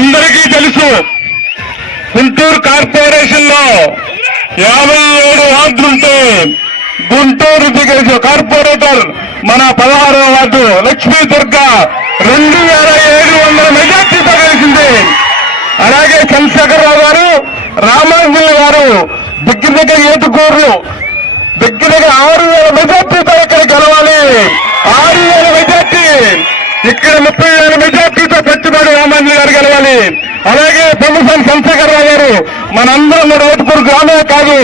అందరికీ తెలుసు గుంటూరు కార్పొరేషన్ లో 57 వార్డులుంటే గుంటూరు కార్పొరేటర్ మన 16వ వార్డు లక్ష్మీ దుర్గా 2700 మెజార్టీతో గెలిచింది. అలాగే చంద్రశేఖరరావు గారు, రామాంజలి గారు దగ్గర ఏటుకూరులు దగ్గర 6000 మెజార్టీతో ఇక్కడ గెలవాలి. 6000 మెజార్టీ, ఇక్కడ 30,000 మెజార్టీతో పెట్టుబడి రామాంజలి గారు గెలవాలి. అలాగే పెమ్మసాని చంద్రశేఖరరావు గారు మనందరం కూడా ఓటుకూరు గ్రామే కాదు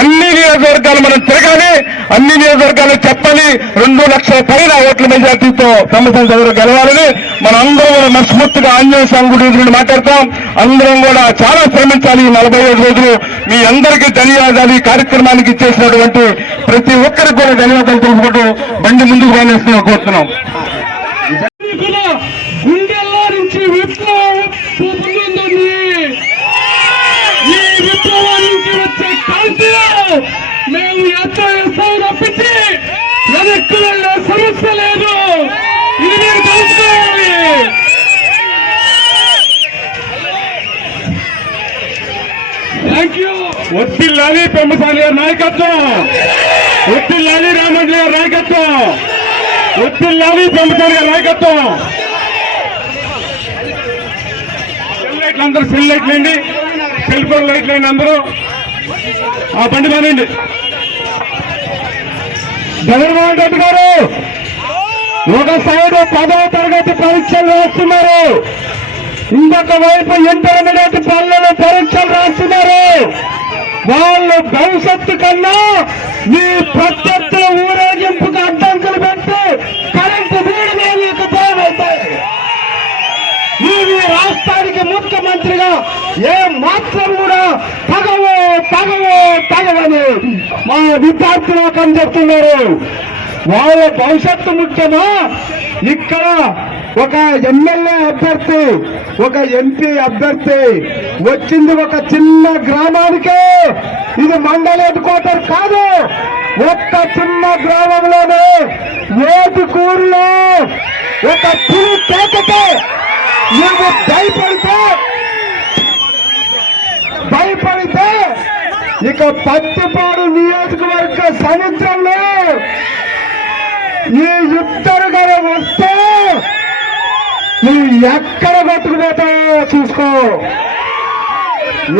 అన్ని నియోజకవర్గాలు మనం తిరగాలి, అన్ని నియోజకవర్గాలు చెప్పాలి. 2 లక్షల పైన ఓట్ల మెజార్టీతో పెమ్మసాని దగ్గర గెలవాలని మనందరం కూడా మనస్ఫూర్తిగా ఆంజనేయ స్వామి గుడి నుండి మాట్లాడతాం. అందరం కూడా చాలా శ్రమించాలి. ఈ 45 రోజులు మీ అందరికీ ధన్యవాదాలు. ఈ కార్యక్రమానికి ఇచ్చేసినటువంటి ప్రతి ఒక్కరికి కూడా ధన్యవాదాలు తెలుసుకుంటూ బండి ముందుకు రాలేస్తున్నా కోరుతున్నాం. గుండెల్లో నుంచి విప్లవం పొందుతుంది. ఈ విప్లవం నుంచి వచ్చే కాంతిలో మేము ఎంతో తప్పించి వెనక్కి వెళ్ళే సమస్య లేదు. ఇది మీరు తెలుసుకోవాలి. Thank you. ఒత్తిల్లాలి పెమ్మసాని గారి నాయకత్వం, ఒత్తిల్లాలి రామాంజలి గారి నాయకత్వం, ఒత్తిల్లాలి పెమ్మసాని గారి నాయకత్వం. అందరూ సెల్ లైట్లు అండి, సెల్ ఫోన్ లైట్లు అండి. అందరూ ఆ బండి మానండి. జగన్మోహన్ రెడ్డి గారు ఒక సైడు 10వ తరగతి పరీక్షలు రాస్తున్నారు, ఇంకొక వైపు ఇంటర్మీడియట్ పిల్లలు పరీక్షలు రాస్తున్నారు. వాళ్ళు భవిష్యత్తు కన్నా మీ ప్రత్యర్థుల ఊరేగింపుకు అడ్డంకులు పెట్టి కరెంటు వీడికి పోతాయి. ఈ రాష్ట్రానికి ముఖ్యమంత్రిగా ఏ మాత్రం కూడా తగవని మా విద్యార్థులు అని చెప్తున్నారు. వాళ్ళ భవిష్యత్తు ముఖ్యమా? ఇక్కడ ఒక ఎమ్మెల్యే అభ్యర్థి, ఒక ఎంపీ అభ్యర్థి వచ్చింది ఒక చిన్న గ్రామానికే. ఇది మండల హెడ్ క్వార్టర్ కాదు, ఒక్క చిన్న గ్రామంలోనే ఏటుకూరులో ఒక పులి కేకటే నువ్వు భయపడితే ఇక పత్తిపాడు నియోజకవర్గ సముద్రంలో ఈ ఇద్దరు గారు వస్తే నువ్వు ఎక్కడ కొట్టుకుపోతావో చూసుకో.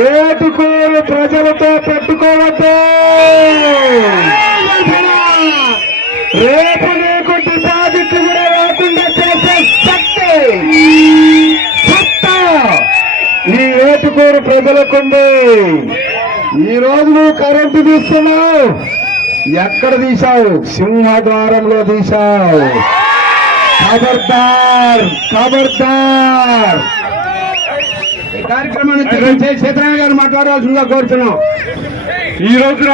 ఏటుకూరు ప్రజలతో పెట్టుకోవద్దు. రేపు నీకు డిపాజిట్ కూడా రాకుండా చేసే శక్తి ఈ ఏటుకూరు ప్రజలకుంది. ఈ రోజు నువ్వు కరెంటు తీస్తున్నావు, ఎక్కడ తీశావు? సింహద్వారంలో తీశావు. ఖబర్దార్ ఖబర్దార్. ఈ కార్యక్రమాన్ని సీతారామ గారు మాట్లాడాల్సిందిగా కోరుతున్నాం. ఈ రోజున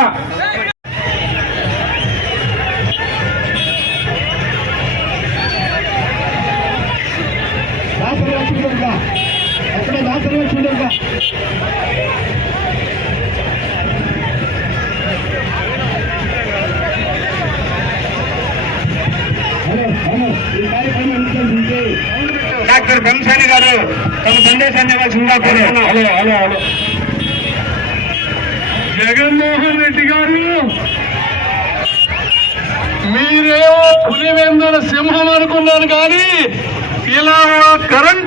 డాక్టర్ పెమ్మసాని గారు తమ సందేశాన్ని ఇవ్వాల్సిందిగా కోరుతున్నాం. హలో జగన్మోహన్ రెడ్డి గారు, మీరేమో పులివెందుల సింహం అనుకున్నారు కానీ ఇలా కరెంట్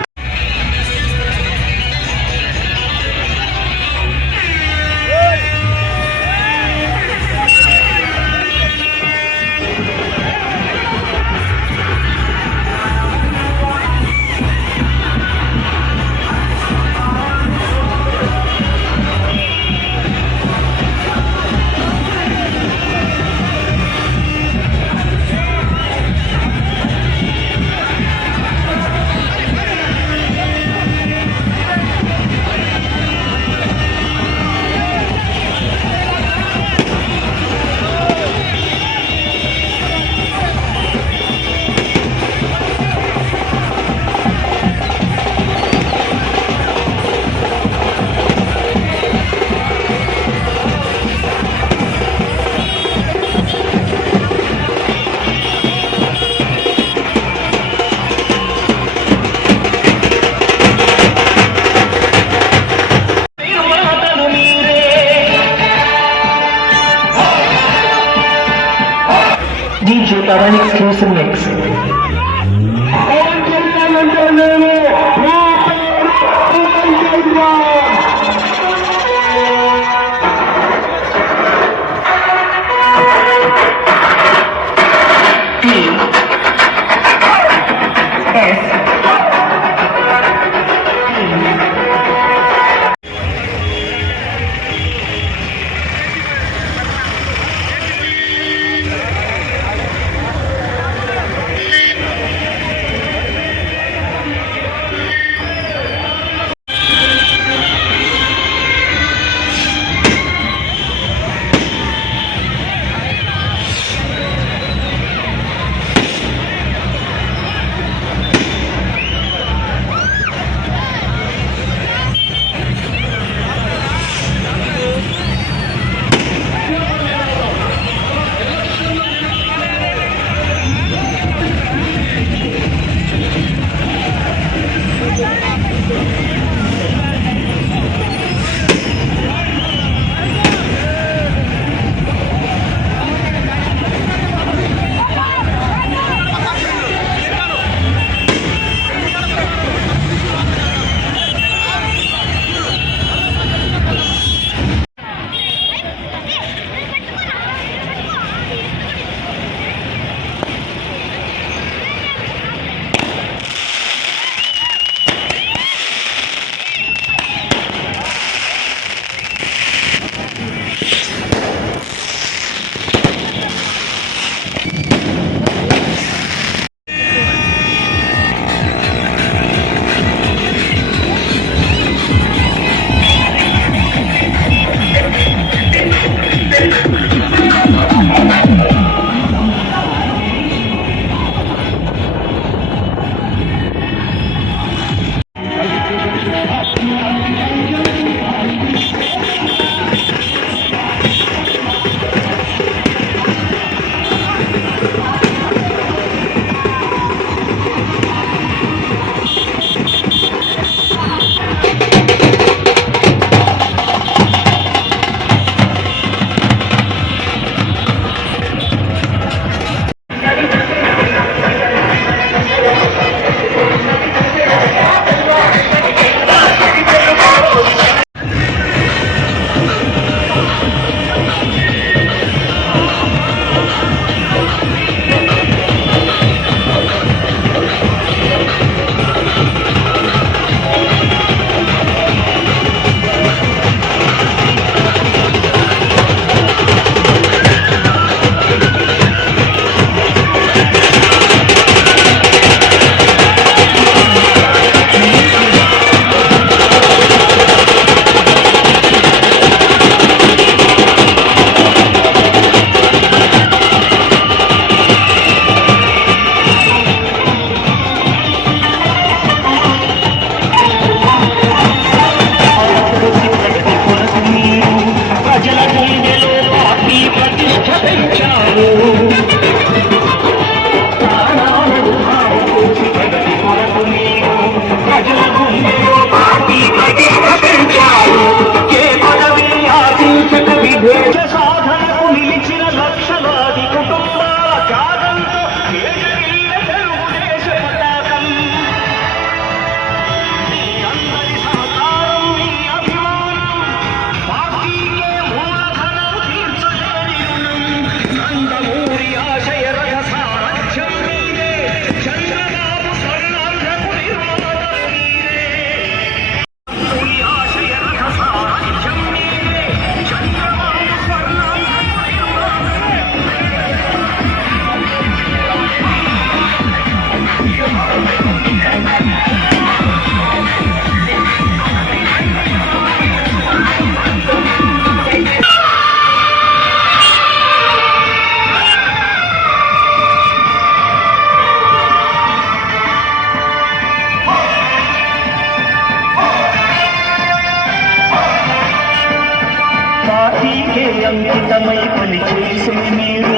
అంకితమై పనిచేసే మీరు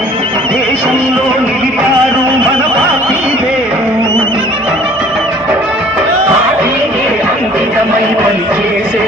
దేశంలో నిలిపారు మన పార్టీ పేరు. పార్టీకి అంకితమై పనిచేసే